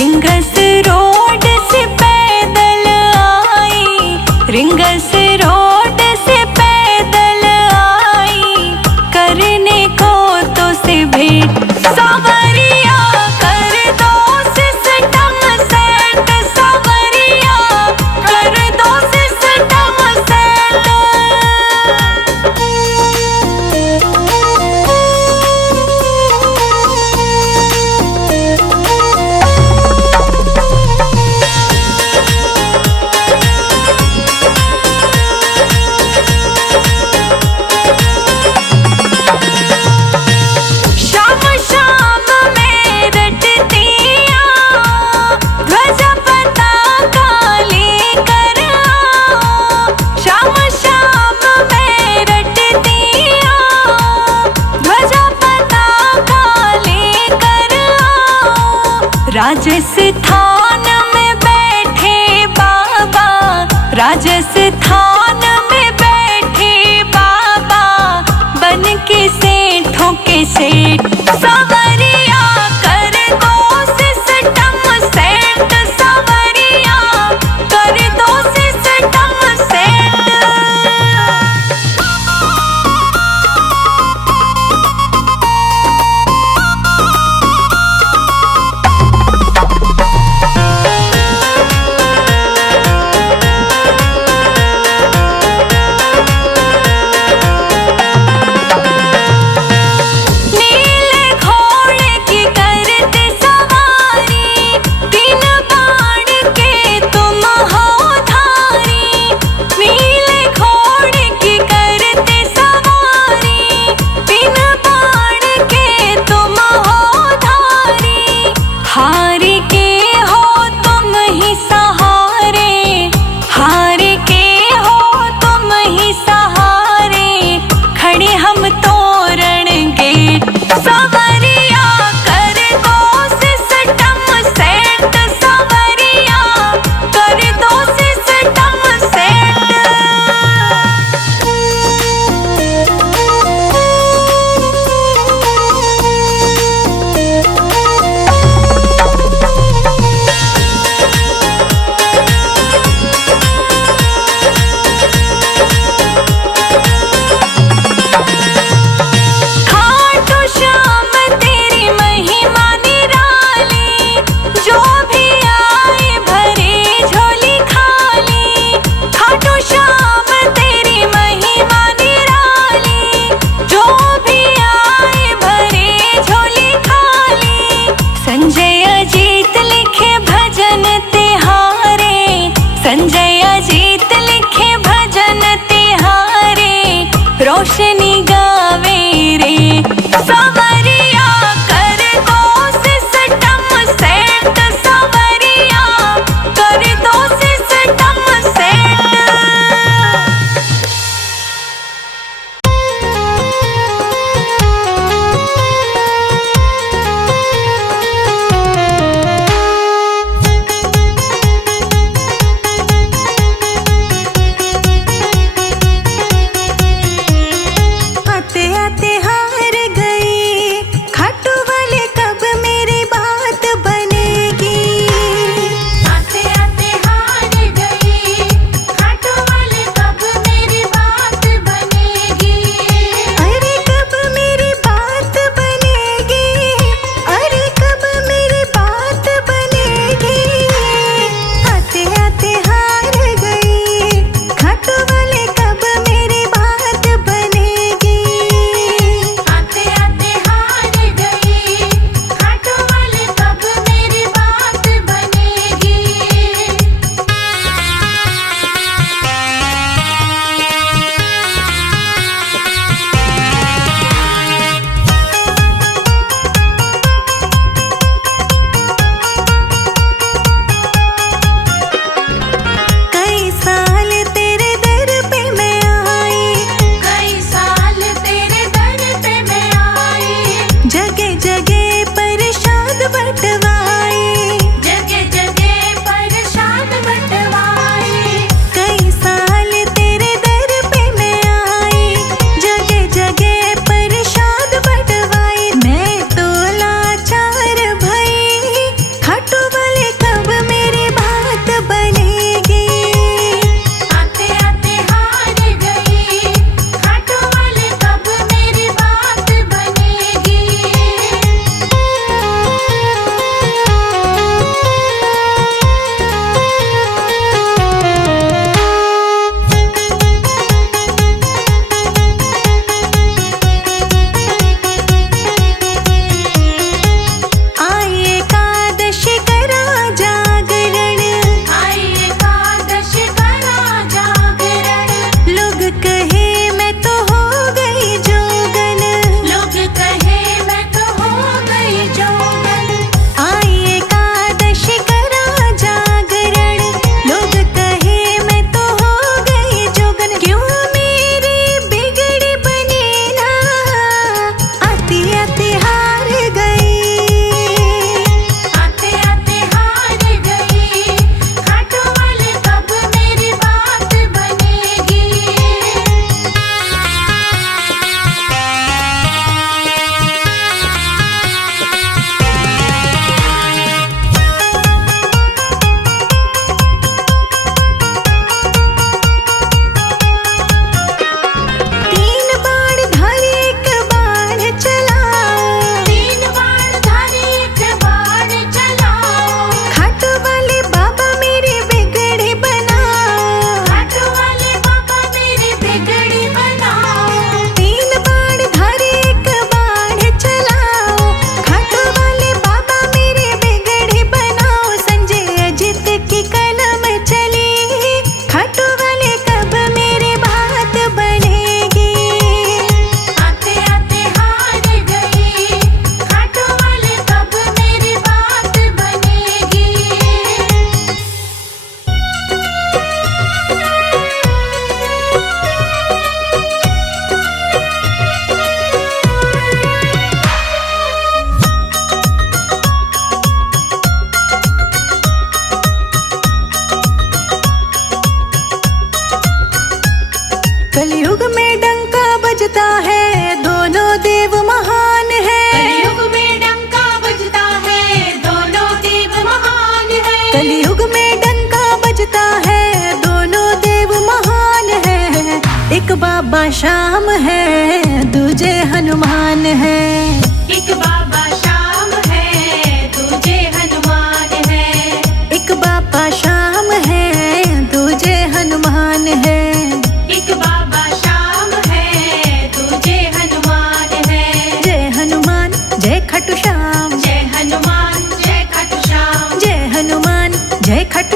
Rings road से पैदल आई, rings road से पैदल आई, करने को तो से भेंट सावरिया कर दो सिस्टम सेट, सावरिया कर दो सिस्टम सेट। शाम शाम में रटतिया ध्वजा पताका लेकर आओ, शाम शाम में रटतिया ध्वजा पताका लेकर आओ। राजस्थान में बैठे बाबा, राजस्थान में बैठे बाबा, बन के सेठों के सेठ सावरिया कर दो सिस्टम सेट, सावरिया कर दो सिस्टम सेट। नील घोड़े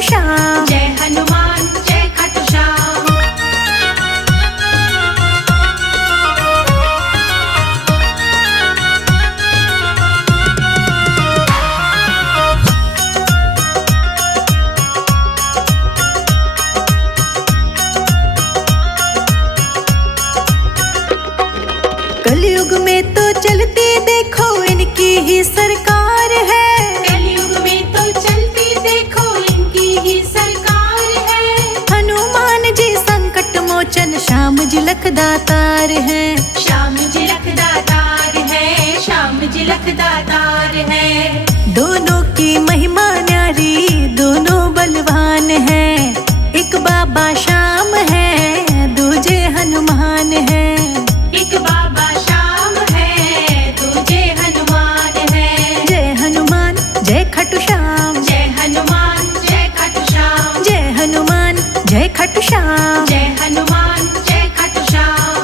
श्याम, जय हनुमान जय खाटू श्याम। कलयुग में तो चलती देखो इनकी ही सरकार है, कलयुग में तो चलती देखो इनकी ही सरकार है। हनुमान जी संकट मोचन, श्याम जी लख दातार है, श्याम जी लख दातार है, श्याम जी लख दातार है। दोनों की महिमा न्यारी, दोनों बलवान है, एक बाबा श्याम है, दूजे हनुमान है। एक बाबा श्याम है, दूजे हनुमान है। जय हनुमान जय खाटू श्याम, जय हनुमान जय खाटू श्याम, जय हनुमान जय खाटू श्याम। जय हनुमान जय खाटू श्याम।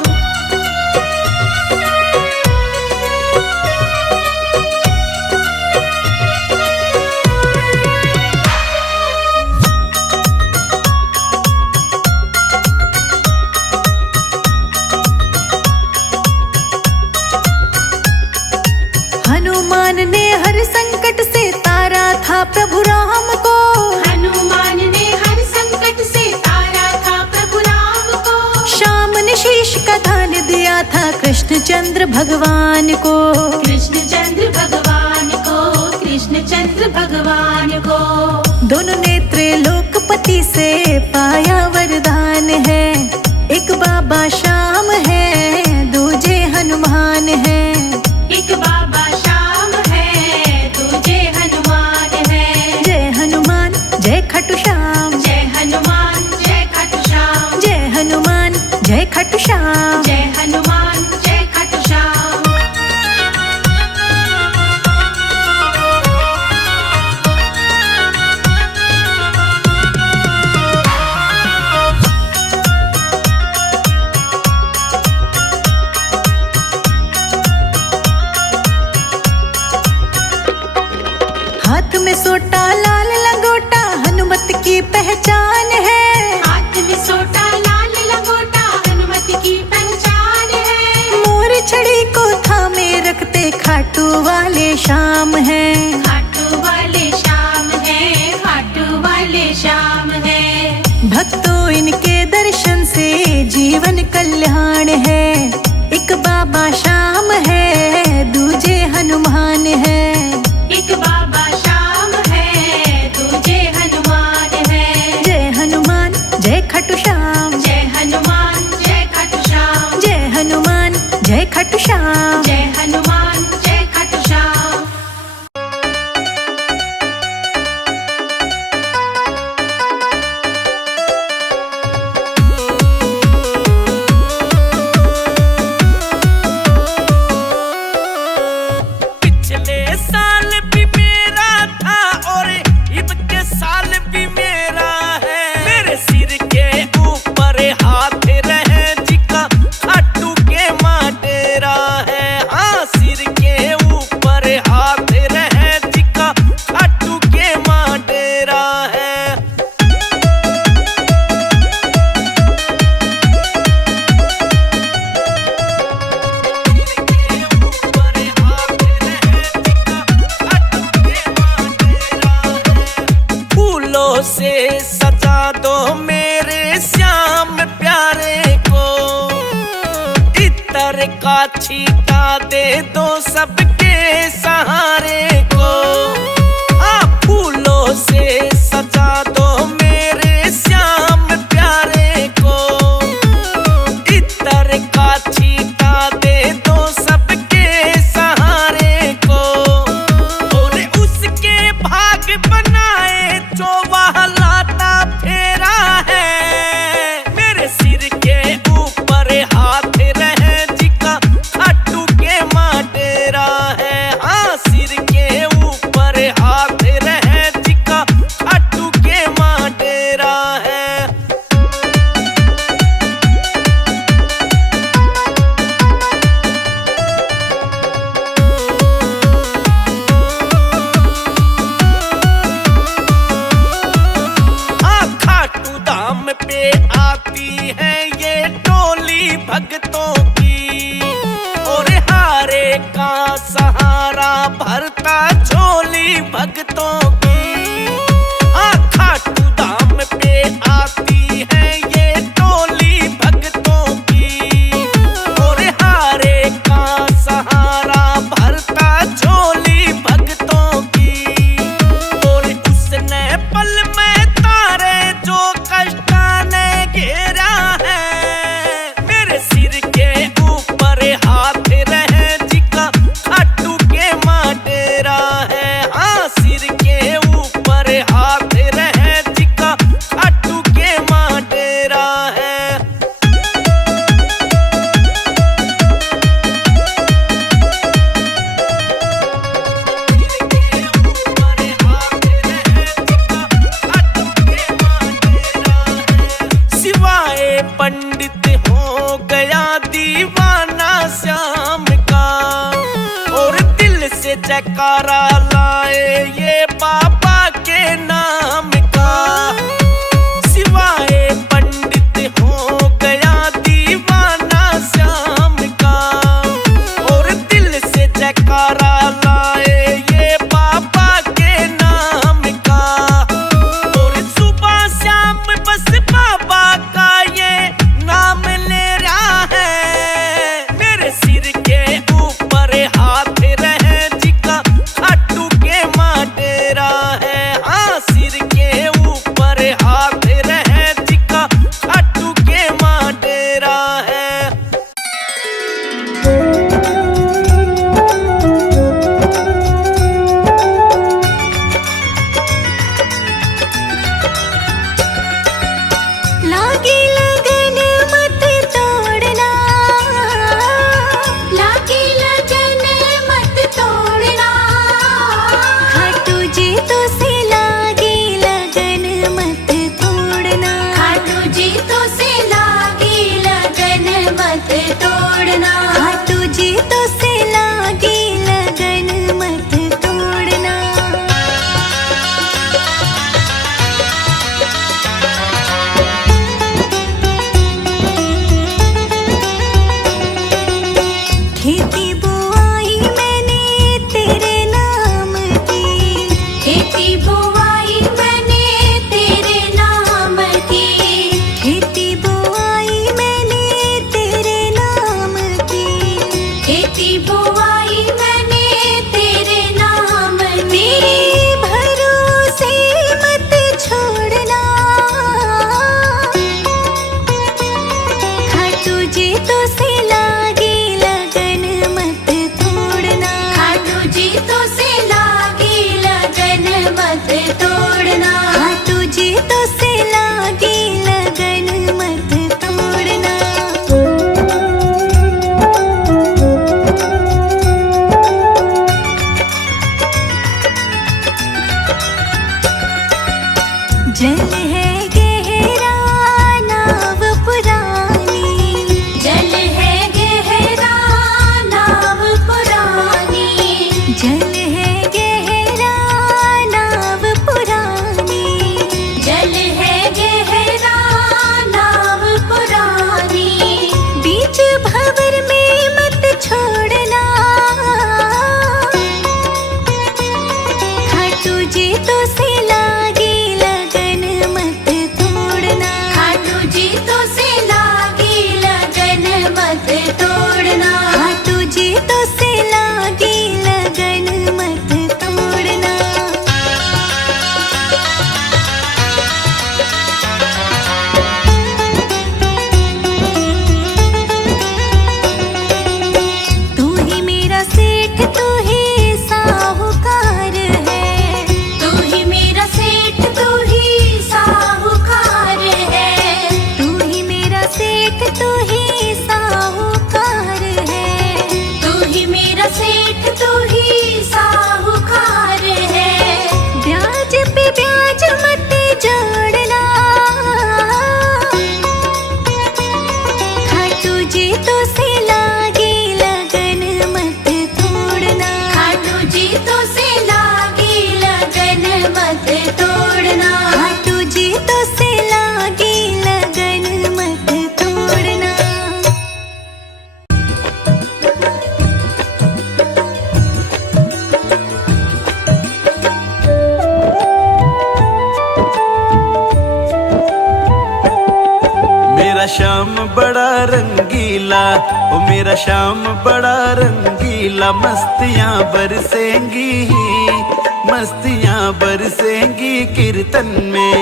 हनुमान ने हर संकट से तारा था प्रभु राम को, हनुमान ने हर संकट से तारा था प्रभु राम को। श्याम ने शीश का दान दिया था कृष्ण चंद्र भगवान को, कृष्ण चंद्र भगवान को, कृष्ण चंद्र भगवान को। दोनों नेत्र लोकपति से पाया वरदान है, एक बाबा श्याम है, दूजे हनुमान है। एक बाबा श्याम है, दूजे हनुमान है। जय हनुमान जय खाटू श्याम, जय हनुमान जय खाटू श्याम, जय हनुमान जय खाटू श्याम। जय हनुमान जय खाटू श्याम। हाथ में सोटा लाल लंगोटा हनुमत की पहचान है, हाथ में सोटा लाल लंगोटा हनुमत की पहचान है। मोर छड़ी को थामे रखते खाटू वाले श्याम है, खाटू वाले श्याम है, खाटू वाले श्याम है। भक्तों इनके दर्शन से जीवन कल्याण है, एक बाबा श्याम है, दूजे हनुमान है। एक बाबा श्याम है, दूजे हनुमान है। जय हनुमान जय खाटू श्याम, जय हनुमान जय खाटू श्याम, जय हनुमान जय खाटू श्याम। जय हनुमान जय खाटू श्याम। पिछले साल भी मेरा था और इबके साल भी मेरा है, मेरे सिर के ऊपर हाथ रहे जिका खाटू के माँ डेरा है। हाँ, सिर के ऊपर हाथ रहे जिका खाटू के माँ डेरा है। फूलों से सजा दो मेरे श्याम प्यारे को, इतर का छीटा दे दो सबके सहारे को। हाँ, फूलों से सजा दो मेरे श्याम प्यारे को, इतर का छीटा दे दो सबके सहारे को। और उसके भाग बनाए जो वह लाता फेरा है, मेरे सिर के ऊपर हाथ रहे जिका खाटू के माँ डेरा है। हाँ, सिर के ऊपर हाथ रहे जिका खाटू के माँ डेरा है। भक्तों की। और हारे का सहारा भरता झोली भक्तों की। हाँ, खाटू धाम पे आती है ये टोली भक्तों की। और हारे का सहारा भरता झोली भक्तों की। और उसने पल में तारे जो कष्टा ने घेरा है। मेरे सिर के ऊपर हाथ रहे जिका खाटू के माँ डेरा है। हाँ, सिर के ऊपर हाथ रहे जिका खाटू के माँ डेरा है। सिवाय पंडित हो गया दीवाना श्याम का। और दिल से जयकारा लाए ये बाबा के नाम का। सिवाय पंडित हो गया दीवाना श्याम का। और दिल से जयकारा लाए ये बाबा के नाम का। और सुबह शाम बस बाबा का ये नाम ले रहा है। मेरे सिर के ऊपर हाथ रहे जिका खाटू के माँ डेरा है। हाँ, सिर के ऊपर हाथ रहे जिका खाटू के माँ डेरा है। लागी लगन मत तोड़ना। लागी लगन मत तोड़ना। खाटू जी तो से लागी लगन मत तोड़ना। खाटू जी तो से लागी लगन मत तोड़ना। खाटू जी तो से लागी लगन मत तोड़ना। खेती बुआई मैंने तेरे नाम की। खेती बुआई मैंने तेरे नाम की। खेती बुआई मैंने तेरे नाम की। खेती बुआई मैंने तेरे नाम की। तेरे भरोसे मत छोड़ना। खाटू जी तो से लागी लगन मत तोड़ना। खाटू जी तो से लागी लगन मत तोड़ना। खाटू जी तो से लागी लगन मत तोड़ना। जल है गहरा नाव पुरानी। जल है गहरा नाव पुरानी। जल है गहरा नाव पुरानी। जल है गहरा नाव पुरानी। बीच भंवर में मत छोड़ना। खाटू जी तो से लागी लगन मत तोड़ना। खाटू जी तो से लागी लगन मत तोड़ना। खाटू जी तो से लागी लगन मत तोड़ना। तू ही मेरा सेठ, तू ही साहूकार है। तू ही मेरा सेठ, तू ही साहूकार है। तू ही मेरा सेठ, तू ही साहूकार है। तू ही मेरा सेठ, तू ही साहूकार है। ब्याज पे ब्याज मत जोड़ना। खाटू जी तो से लागी लगन मत तोड़ना। खाटू जी तो से लागी लगन मत तोड़ना। खाटू जी तो से लागी लगन मत तोड़ना। श्याम बड़ा रंगीला, ओ मेरा श्याम बड़ा रंगीला। मस्तियाँ बरसेंगी, मस्तियाँ बरसेंगी कीर्तन में।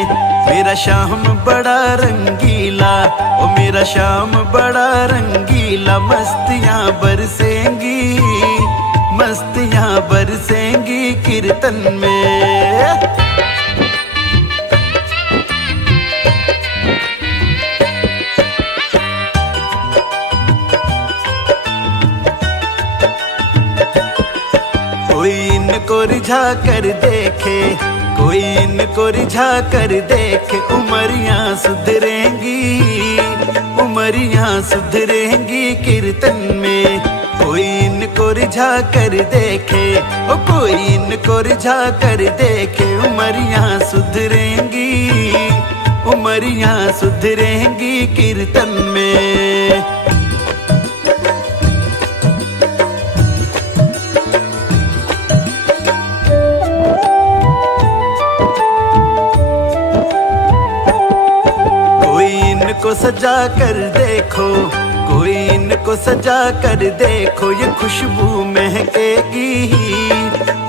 मेरा श्याम बड़ा रंगीला, ओ मेरा श्याम बड़ा रंगीला। मस्तियाँ बरसेंगी, मस्तियाँ बरसेंगी कीर्तन में। कोई इनको रिझा कर देखे, कोई इनको रिझा कर देखे। उमरियाँ सुधरेंगी, उमरियाँ सुधरेंगी कीर्तन में। कोई इनको रिझा कर देखे, ओ कोई इनको रिझा कर देखे। उमरियाँ सुधरेंगी, उमरियाँ सुधरेंगी कीर्तन में। को सजा कर देखो, कोई इनको सजा कर देखो। ये खुशबू महकेगी,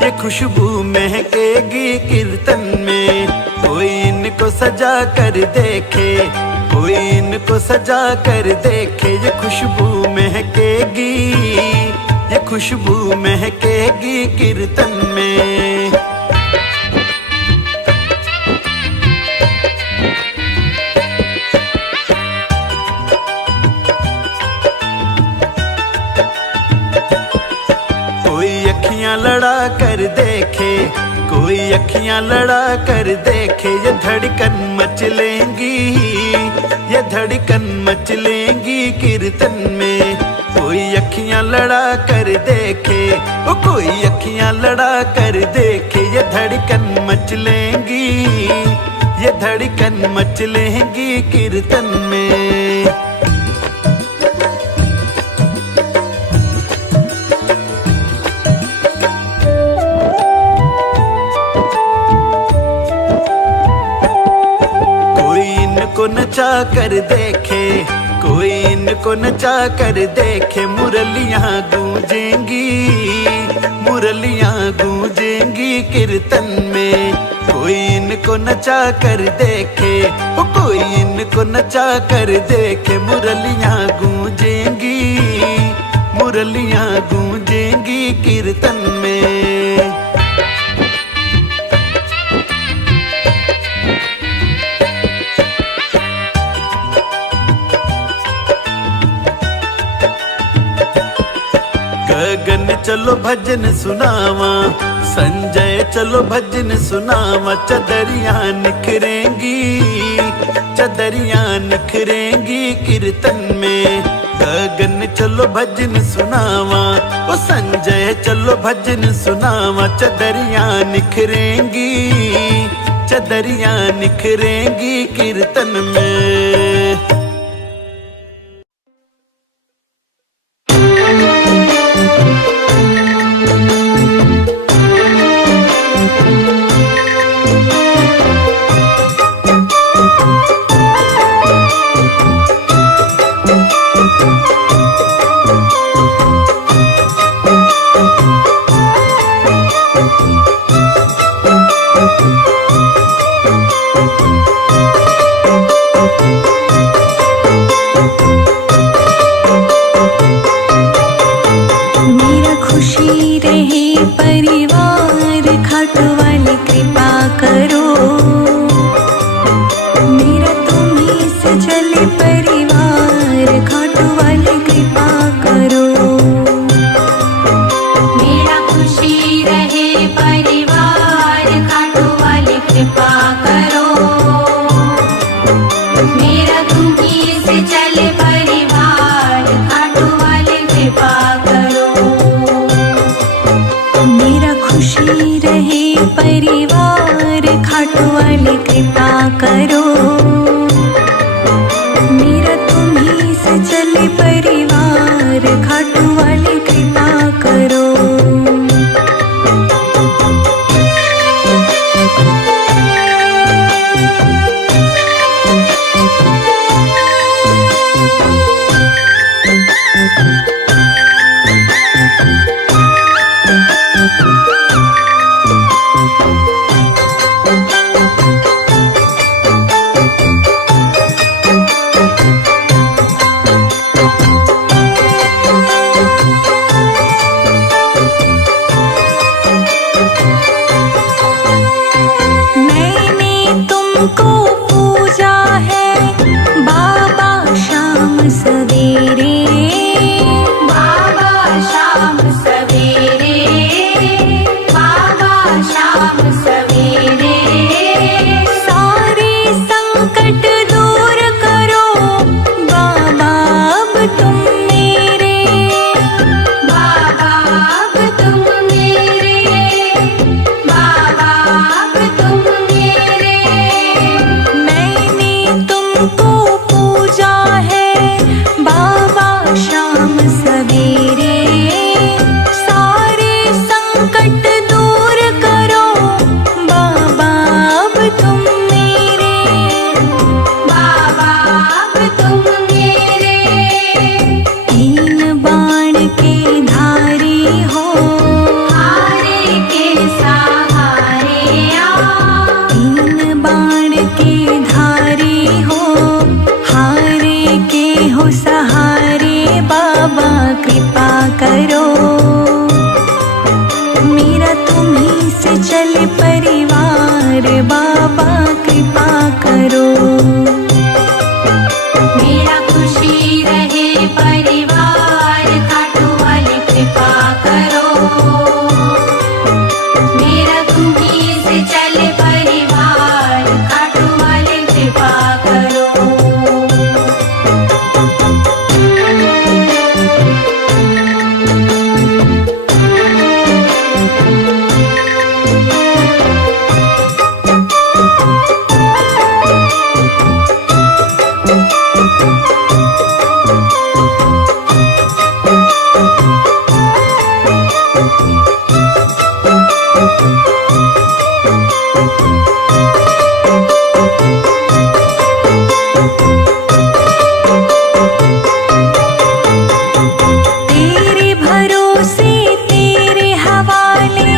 ये खुशबू महकेगी कीर्तन में। कोई इनको सजा कर देखे, कोई इनको सजा कर देखे। ये खुशबू महकेगी, ये खुशबू महकेगी कीर्तन में। लड़ा कर देखे, कोई अखियां लड़ा कर देखे। ये धड़कन मच लेंगी, ये धड़कन मच लेंगी कीर्तन में। कोई अखियां लड़ा कर देखे, ओ कोई अखियां लड़ा कर देखे। ये धड़कन मच लेंगी, ये धड़कन मच लेंगी कीर्तन में। को नचा कर देखे, कोई इनको नचा कर देखे। मुरलियाँ गूंजेंगी, मुरलियाँ गूंजेंगी कीर्तन में। कोई इनको नचा कर देखे, ओ कोई इनको नचा कर देखे। मुरलियाँ गूंजेंगी, मुरलियाँ गूंजेंगी कीर्तन में। गगन चलो भजन सुनावा, संजय चलो भजन सुनावा। चदरियाँ निखरेंगी, चदरियाँ निखरेंगी कीर्तन में। गगन चलो भजन सुनावा, ओ संजय चलो भजन सुनावा। चदरियाँ निखरेंगी, चदरियाँ निखरेंगी कीर्तन में। तुमको पूजा है बाबा शाम सवेरे। बाबा शाम सवेरे, बाबा शाम सवेरे। सारे संकट दूर करो बाबा अब तुम मेरे। बाबा अब तुम मेरे, बाबा अब तुम मेरे। मैंने तुमको पूजा है बाबा शाम सवेरे। सारे संकट दूर करो बाबा अब तुम मेरे। बाबा अब तुम मेरे। तीन बाण के धारी हो हारे के सहारे आ। तीन बाण के धारी हो हारे के हो सहारे बाबा कृपा करो। मेरा तुम्हीं से चले परिवार बाबा कृपा करो। मेरा खुशी रहे परिवार, खाटू वाली कृपा करो। मेरा तुम्हीं से चले परिवार, खाटू वाली कृपा करो। तेरे भरोसे तेरे हवाले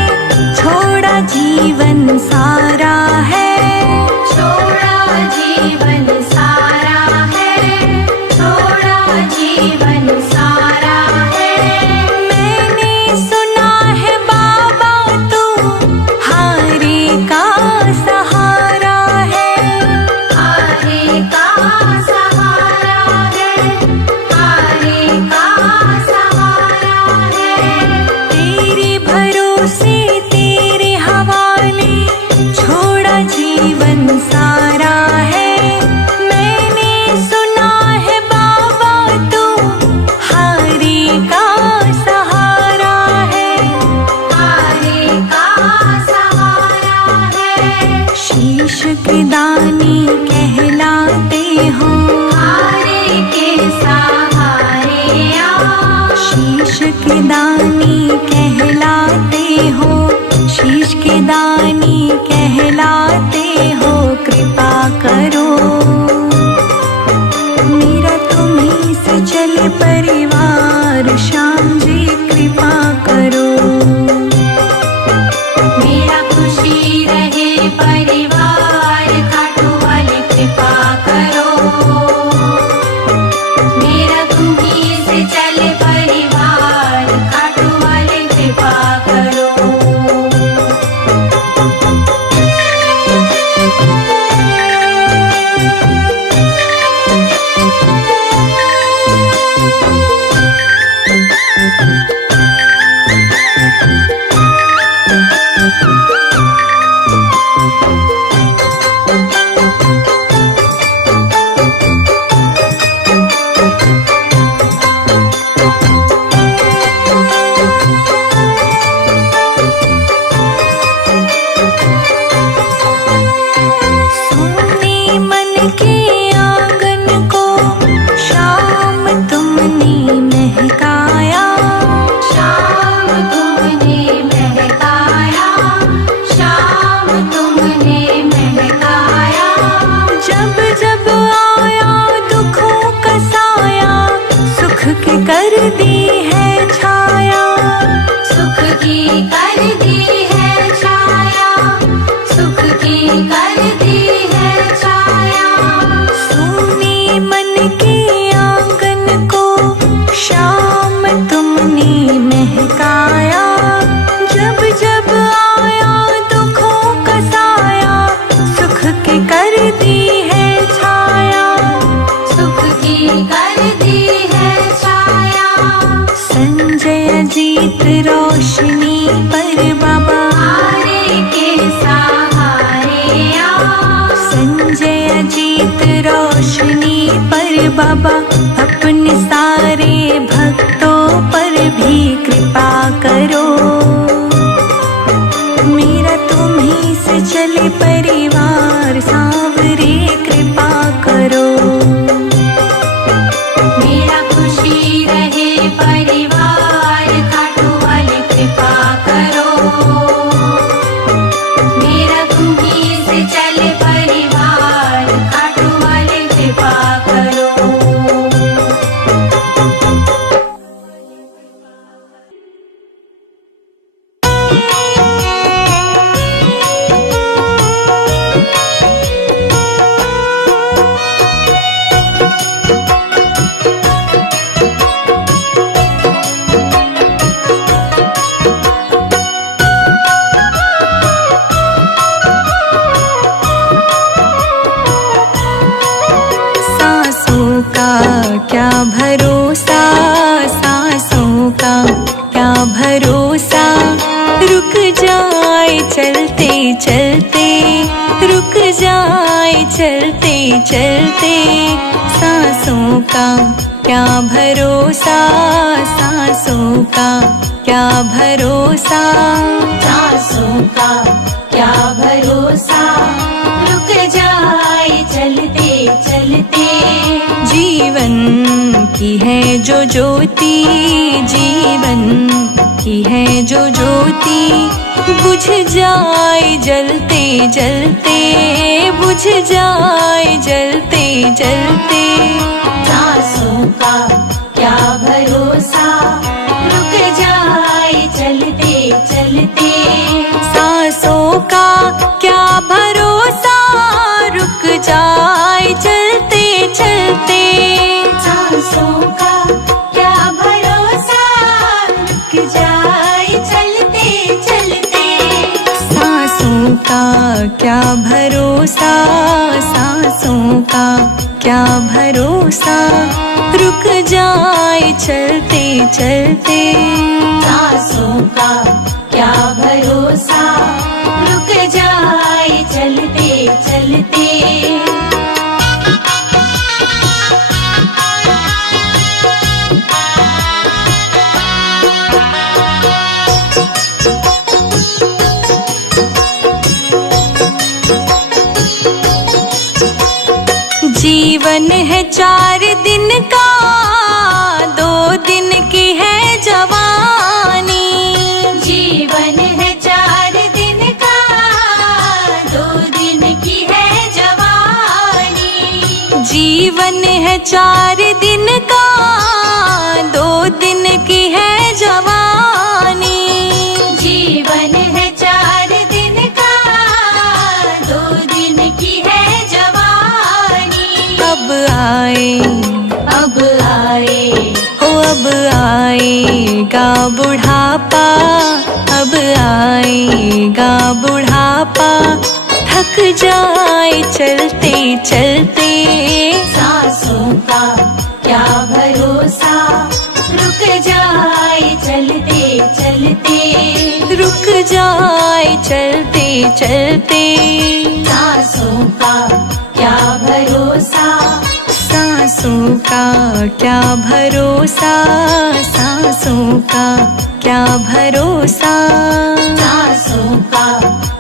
छोड़ा जीवन सारा है। छोड़ा जीवन सारा है, छोड़ा जीवन सारा है। मैंने सुना है बाबा तू हारे का सहारा है। हारे का सहारा है, हारे का सहारा है। तेरे भरोसे तेरे हवाले छोड़ा जीवन सारा है। मैंने सुना है बाबा तू हारे का सहारा है। हारे का सहारा है। शीश के दानी कहलाते हो हारे के सहारे आ। शीश के दानी कहलाते हो। शीश के दानी कहलाते हो कृपा करो। मेरा तुम्हीं से चले परिवार श्याम जी कृपा करो। मेरा खुशी रहे परिवार, खाटू वाली कृपा करो। मेरा तुम्हीं से चले परिवार, खाटू वाली कृपा करो। सोने मन के आंगन को शाम तुमने महकाया। शाम तुमने महकाया, शाम तुमने महकाया। सहित रोशनी पर बाबा अपने सारे भक्तों पर भी कृपा करो। मेरा तुम्हीं से चले परिवार सांवरे कृपा करो। मेरा खुशी रहे परिवार खाटू वाले कृपा करो। मेरा तुम्हीं से चले परिवार खाटू वाले कृपा करो। सांसों का क्या भरोसा, सांसों का क्या भरोसा, रुक जाए चलते चलते, रुक जाए चलते चलते। सांसों का क्या भरोसा, सांसों का क्या भरोसा, सांसों का क्या भरोसा, रुक जाए चलते चलते। जीवन की है जो ज्योति, जीवन की है जो ज्योति, बुझ जाए जलते जलते, बुझ जाए जलते जलते। सांसों का क्या भरोसा, रुक जाए चलते चलते। सांसों का क्या भरोसा, रुक जाए चलते चलते। सांसों का क्या भरोसा, रुक जाए चलते चलते। सांसों का क्या भरोसा, सांसों का क्या भरोसा, रुक जाए चलते चलते। सांसों का क्या भरोसा, रुक जाए चलते चलते। जीवन है 4 दिन का, 2 दिन की है जवानी। जीवन है 4 दिन का, 2 दिन की है जवानी। जीवन है 4 दिन का, 2 दिन की है जवानी। जीवन है 4 दिन का, 2 दिन की है जवानी। अब आए, अब आए, हो अब आएगा बुढ़ापा, अब आएगा बुढ़ापा, थक जाए चलते चलते। सांसों का क्या भरोसा, रुक जाए चलते चलते। रुक जाए चलते चलते। सांसों का क्या भरोसा, सांसों का क्या भरोसा, सांसों का क्या भरोसा। सांसों का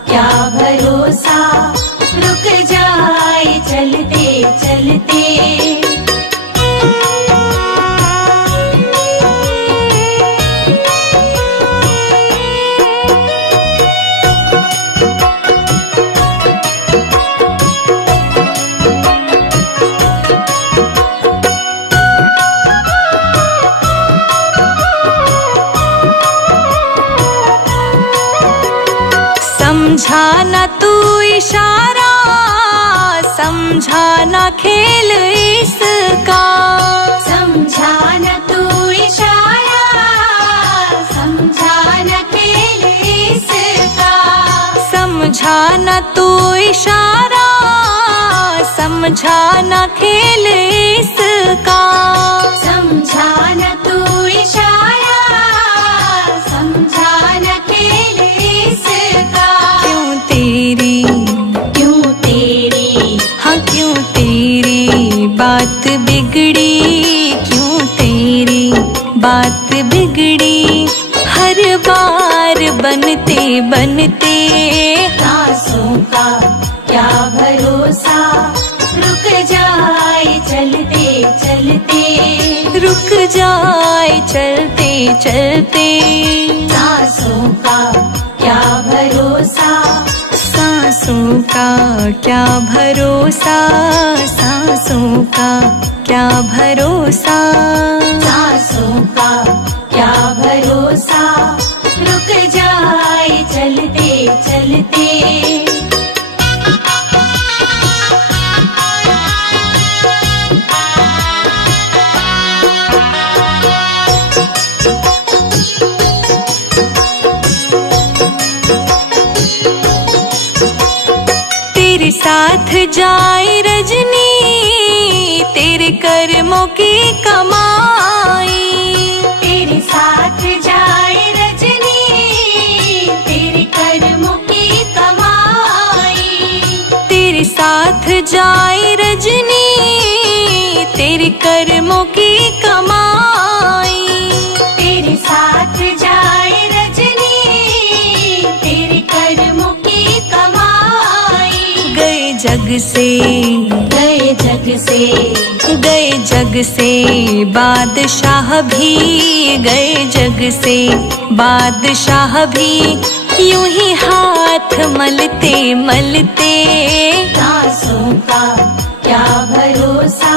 क्या भरोसा, रुक जाए चलते चलते। समझा न तू इशारा, समझा न खेल इसका। समझा न तू इशारा, समझा न खेल इसका। समझा न तू इशारा, समझा न खेल इसका। समझा न तू इशारा, समझा न खेल इसका। क्यों तेरी, क्यों तेरी, हाँ क्यों तेरी बनते। सांसों का क्या भरोसा, रुक जाए चलते चलते। रुक जाए चलते चलते। सांसों का क्या भरोसा, सांसों का क्या भरोसा, सांसों का क्या भरोसा। सांसों का क्या भरोसा, रुक जाए चलते चलते। तेरे साथ जाए रजनी, तेरे कर्मों की कमाई। तेरे साथ जाए रजनी, तेरे कर्मों की कमाई। तेरे साथ जाए रजनी, तेरे कर्मों की कमाई। तेरे साथ जाए रजनी, तेरे कर्मों की कमाई। गए जग से, गए जग से, गए जग से बादशाह भी, गए जग से बादशाह भी। यूं ही हाथ मलते मलते। सांसों का क्या भरोसा,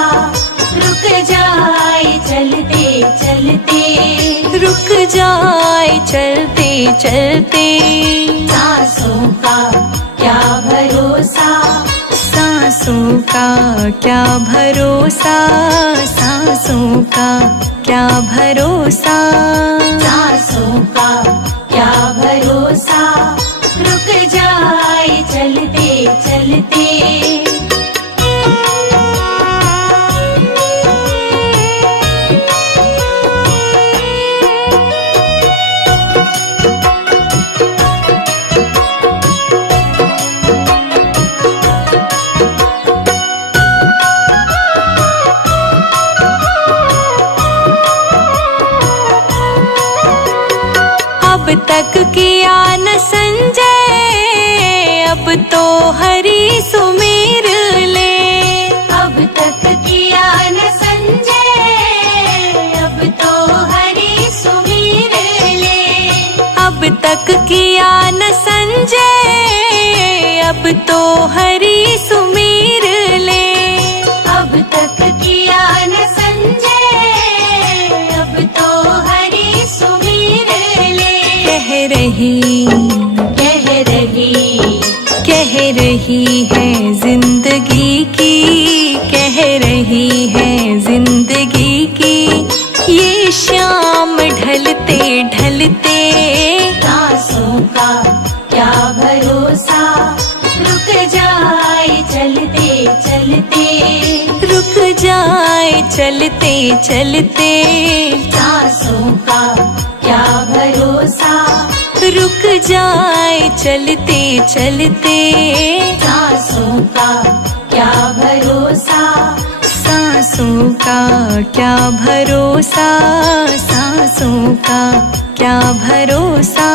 रुक जाए चलते चलते। रुक जाए चलते चलते। सांसों का क्या भरोसा, सांसों का क्या भरोसा, सांसों का क्या भरोसा। सांसों का क्या भरोसा, रुक जाए चलते चलते। अब तक किया न संजय, अब तो हरि सुमेर ले। अब तक किया न संजय, अब तो हरि सुमीर ले। अब तक किया न संजय, अब तो हरि सुमेर ले। अब तक किया न संजय, अब तो हरि सुमीर ले। कह रही, कह रही है जिंदगी की, कह रही है जिंदगी की। ये शाम ढलते ढलते। सांसों का क्या भरोसा, रुक जाए चलते चलते। रुक जाए चलते चलते। सांसों का क्या भरोसा, रुक जाए चलते चलते। सांसों का क्या भरोसा, सांसों का क्या भरोसा, सांसों का क्या भरोसा।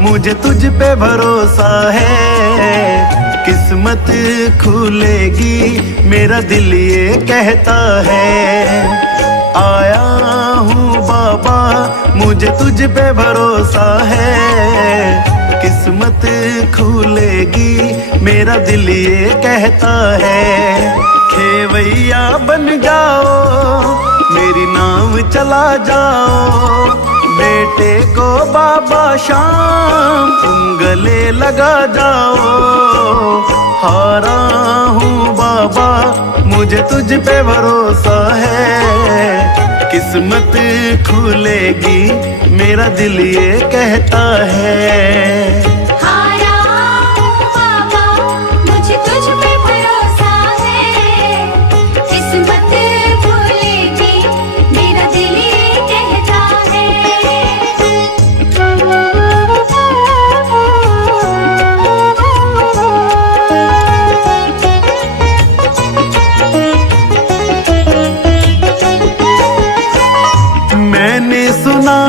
मुझे तुझ पे भरोसा है। किस्मत खुलेगी मेरा दिल ये कहता है। आया हूँ बाबा मुझे तुझ पे भरोसा है। किस्मत खुलेगी मेरा दिल ये कहता है। खेवैया बन जाओ मेरी नाव चला जाओ। बेटे को बाबा शाम तुम गले लगा जाओ। हारा हूँ बाबा मुझे तुझ पे भरोसा है। किस्मत खुलेगी मेरा दिल ये कहता है। हारा हूँ बाबा मुझे तुझ पे भरोसा है। किस्मत खुलेगी मेरा दिल ये कहता है। मैंने सुना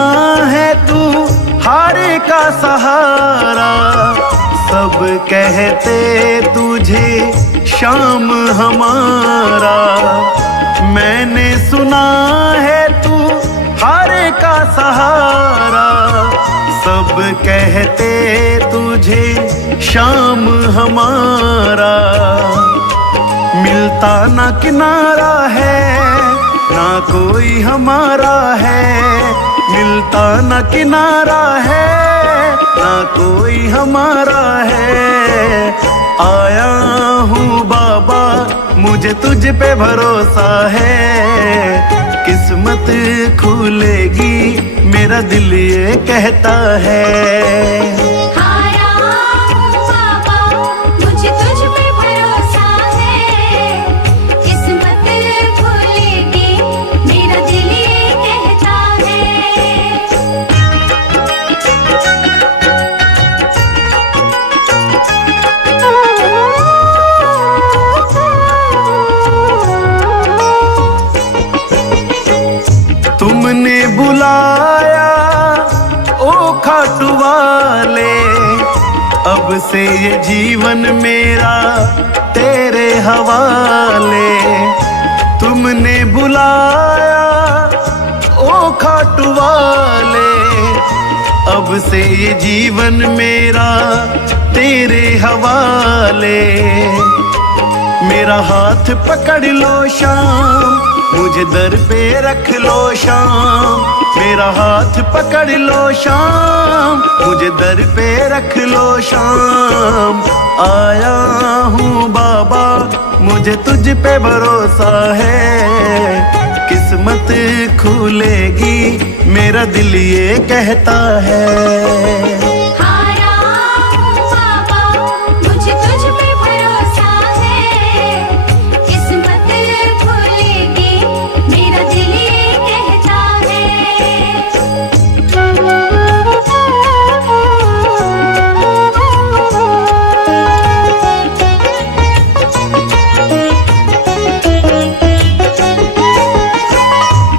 है तू हारे का सहारा। सब कहते तुझे शाम हमारा। मैंने सुना है तू हारे का सहारा। सब कहते तुझे शाम हमारा। मिलता ना किनारा है ना कोई हमारा है। मिलता ना किनारा है ना कोई हमारा है। आया हूँ बाबा मुझे तुझ पे भरोसा है। किस्मत खुलेगी मेरा दिल ये कहता है। हारा हूँ बाबा मुझे तुझ पे भरोसा है। किस्मत खुलेगी मेरा दिल ये कहता तुमने बुलाया ओ खाटू वाले। अब से ये जीवन मेरा तेरे हवाले। तुमने बुलाया ओ खाटू वाले। अब से ये जीवन मेरा तेरे हवाले। मेरा हाथ पकड़ लो शाम मुझे दर पे रख लो शाम। मेरा हाथ पकड़ लो शाम मुझे दर पे रख लो शाम। आया हूँ बाबा मुझे तुझ पे भरोसा है। किस्मत खुलेगी मेरा दिल ये कहता है। हारा हूँ बाबा मुझे तुझ पे भरोसा है। किस्मत खुलेगी मेरा दिल ये कहता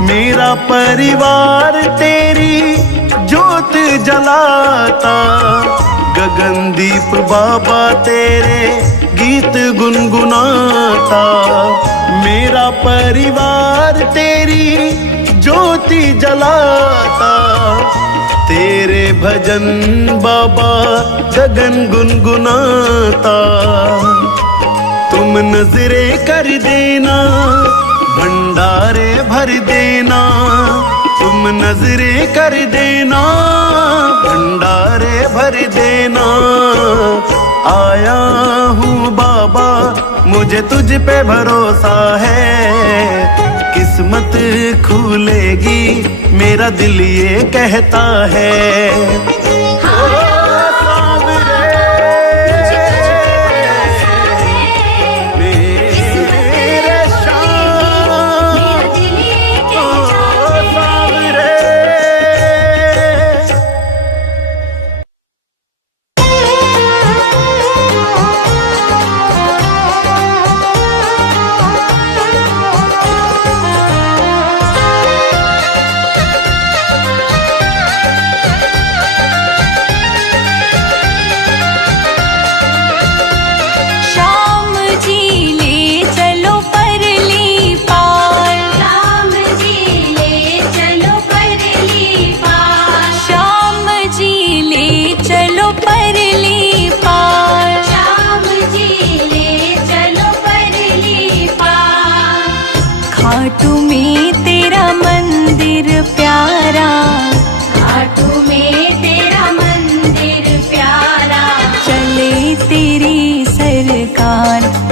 मेरा परिवार तेरी जोत जलाता। गगनदीप बाबा तेरे गीत गुनगुनाता। मेरा परिवार तेरी ज्योति जलाता। तेरे भजन बाबा गगन गुनगुनाता। तुम नजरे कर देना भंडारे भर देना। तुम नजरे कर देना भंडारे भर देना। आया हूँ बाबा मुझे तुझ पे भरोसा है। किस्मत खुलेगी मेरा दिल ये कहता है।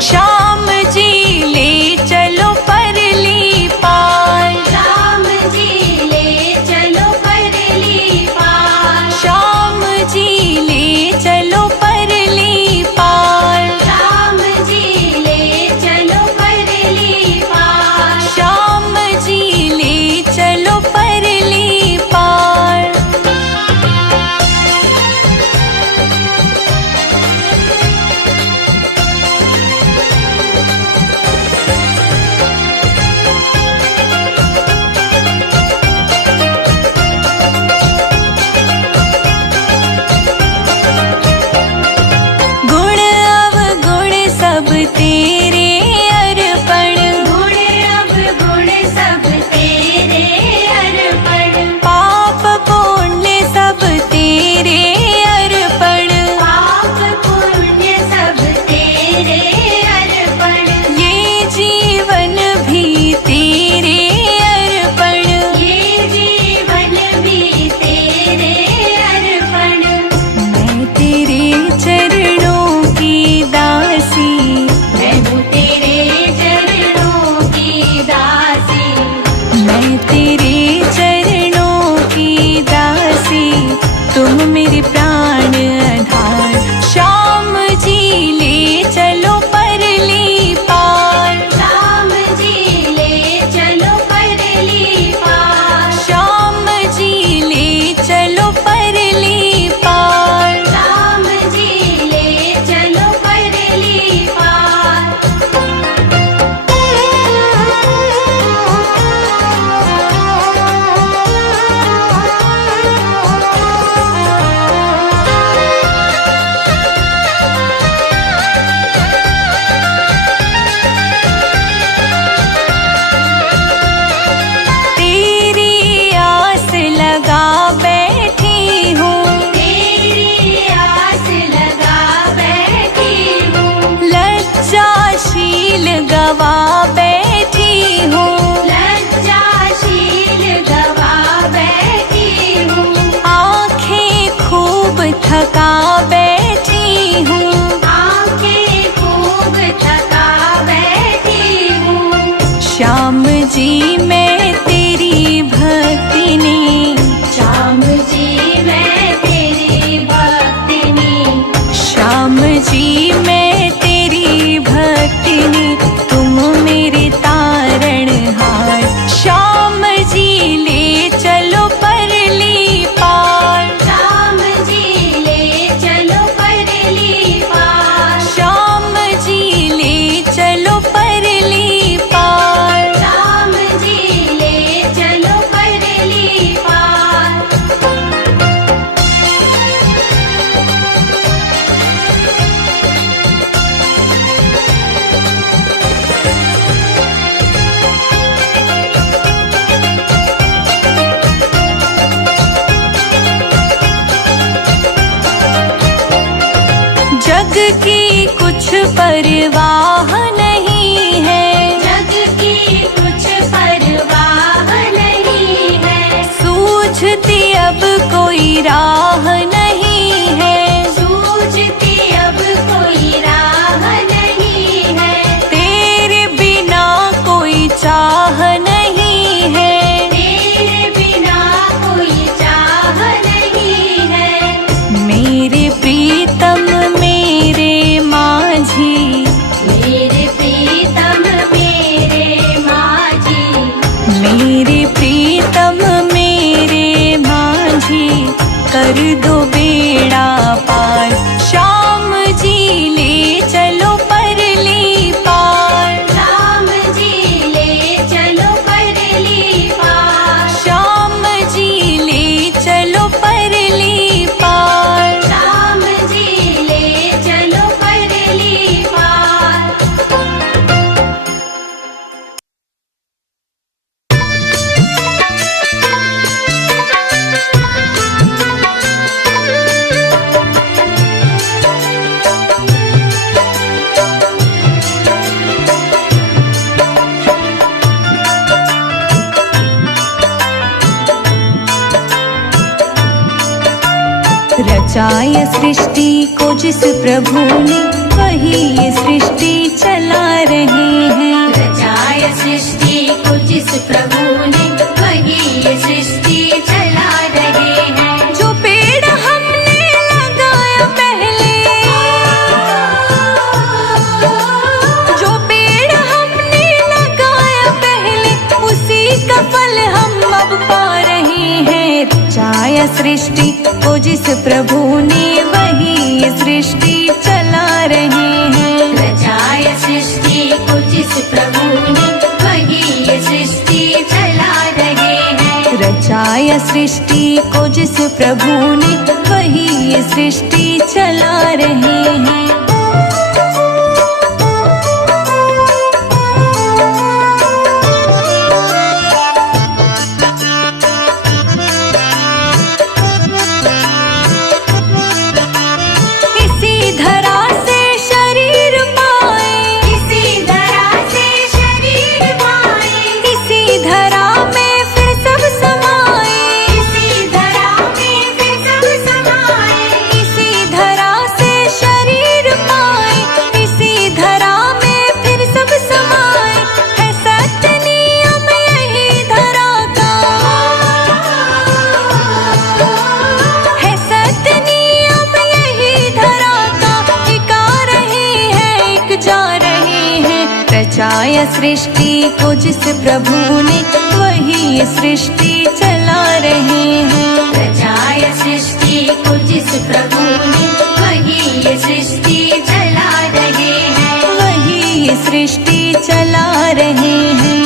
श्याम जी ले चलो परली पार, श्याम जी ले चलो परली पार, श्याम जी ले चलो परली पार, श्याम जी ले चलो परली पार, श्याम जी ले चलो परली पार। गुण अवगुण सब तेरे अर्पण, गुण अवगुण सब तेरे अर्पण, पाप पुण्य सब तेरे अर्पण, पाप पुण्य सब तेरे अर्पण, ये जीवन भी तेरे अर्पण, ये जीवन भी तेरे अर्पण। मैं तेरे चरणों की दासी, मैं हूँ तेरे चरणों की दासी, मैं तेरे चरणों की दासी, तुम मेरे प्राण आधार। श्याम जी ले चलो परली पार, श्याम जी ले चलो परली पार, श्याम जी ले चलो परली पार। श्याम जी ले चलो परली पार। तेरी आस लगा बैठी हूँ, तेरी आस लगा बैठी हूँ, लज्जाशील गवा बैठी हूँ, लज्जाशील गवा बैठी हूँ, आँखें खूब थका बैठी हूँ, आंखें खूब थका बैठी हूँ। श्याम जी मैं तेरी भक्ति ने, श्याम जी मैं तेरी भक्तिनी, श्याम जी मैं तेरी भक्ति ने, तुम मेरे तारणहार। श्याम जी ले चलो परली पार, श्याम जी ले चलो परली पार, श्याम जी ले चलो परली पार। श्याम जी ले चलो परली पार। जग की कुछ परवाह नहीं है, जग की कुछ परवाह नहीं है, सूझती अब कोई राह नहीं है, सूझती अब कोई राह नहीं है, तेरे बिना कोई चाह नहीं है, तेरे बिना कोई चाह नहीं है। मेरे प्रीतम मेरे माझी, मेरे प्रीतम मेरे माझी, मेरे प्रीतम मेरे माझी, कर दो बेड़ा पार। श्याम जी ले चलो परली पार, श्याम जी ले चलो परली पार, श्याम जी ले चलो परली पार। श्याम जी ले चलो परली पार। रचाय सृष्टि को जिस प्रभु ने, वही ये सृष्टि चला रहे हैं। रचाया सृष्टि को जिस प्रभु ने वही ये सृष्टि चला रहे हैं। जो पेड़ हमने लगाया पहले, जो पेड़ हमने लगाया पहले, उसी का फल हम अब पा रहे हैं। रचाया सृष्टि को जिस प्रभु ने वही ये सृष्टि चला रहे हैं। रचाया सृष्टि को जिस प्रभु ने वही ये सृष्टि चला रहे हैं। रचाया सृष्टि को जिस प्रभु ने वही ये सृष्टि चला रहे हैं। इसी धरा से शरीर पाए, इसी धरा से शरीर पाए, इसी धरा में फिर सब समाए, इसी धरा में फिर सब समाए। इसी धरा से शरीर पाए, इसी धरा में फिर सब समाए। है सत्य नियम यही धरा का, है सत्य नियम यही धरा का। एक आ रहे हैं एक जा रहे हैं। रचाया सृष्टि को जिस प्रभु ने वही ये सृष्टि चला रहे हैं। रचाया सृष्टि को जिस प्रभु ने वही ये सृष्टि चला रहे हैं। वही ये सृष्टि चला रहे हैं।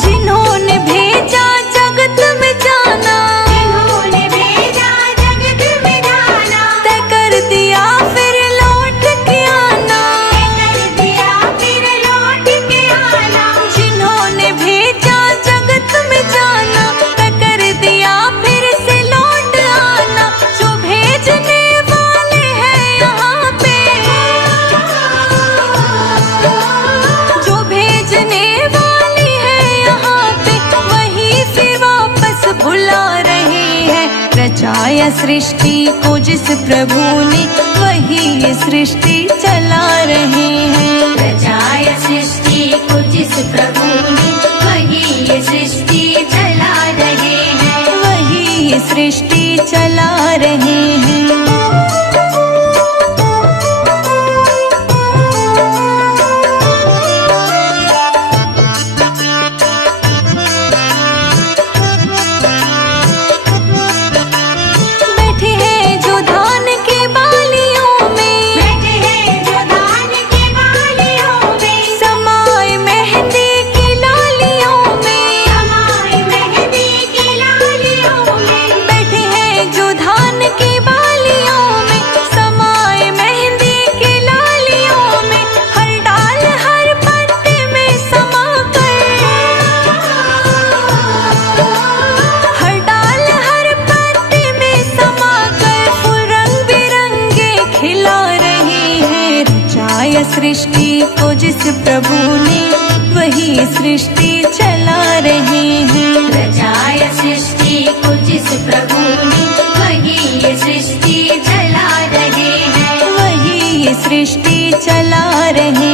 जिन्होंने भेजा जगत में जाना, जिन्होंने भेजा जगत में जाना, तय कर दिया फिर लौट के आना। कर दिया फिर लौट के आना। जिन्होंने भेजा जगत में जाना, तय कर दिया फिर से लौट आना। जो भेजने वाले हैं यहाँ पे, जो भेजने वाले हैं यहाँ पे, वही फिर वापस बुला रहे हैं। रचाया सृष्टि को जिस प्रभु ने वही ये सृष्टि चला रहे हैं। रचाया सृष्टि को जिस प्रभु ने वही ये सृष्टि चला रहे हैं। वही ये सृष्टि चला रहे हैं। बैठे हैं जो धान के बालियों में, बैठे हैं जो धान की बालियों में, समाए मेहंदी की लालियों में। समाए मेहंदी की लालियों में। बैठे हैं जो धान की बालियों में, समाए मेहंदी की लालियों में। हर डाल हर पत्ते में समा कर, हर डाल हर पत्ते में समा कर, फूल रंग बिरंगे खिला रहे हैं। रचाया सृष्टि को जिस प्रभु ने वही सृष्टि चला रहे हैं। रचाया सृष्टि को जिस प्रभु ने वही ये सृष्टि चला रहे हैं। वही ये सृष्टि चला रहे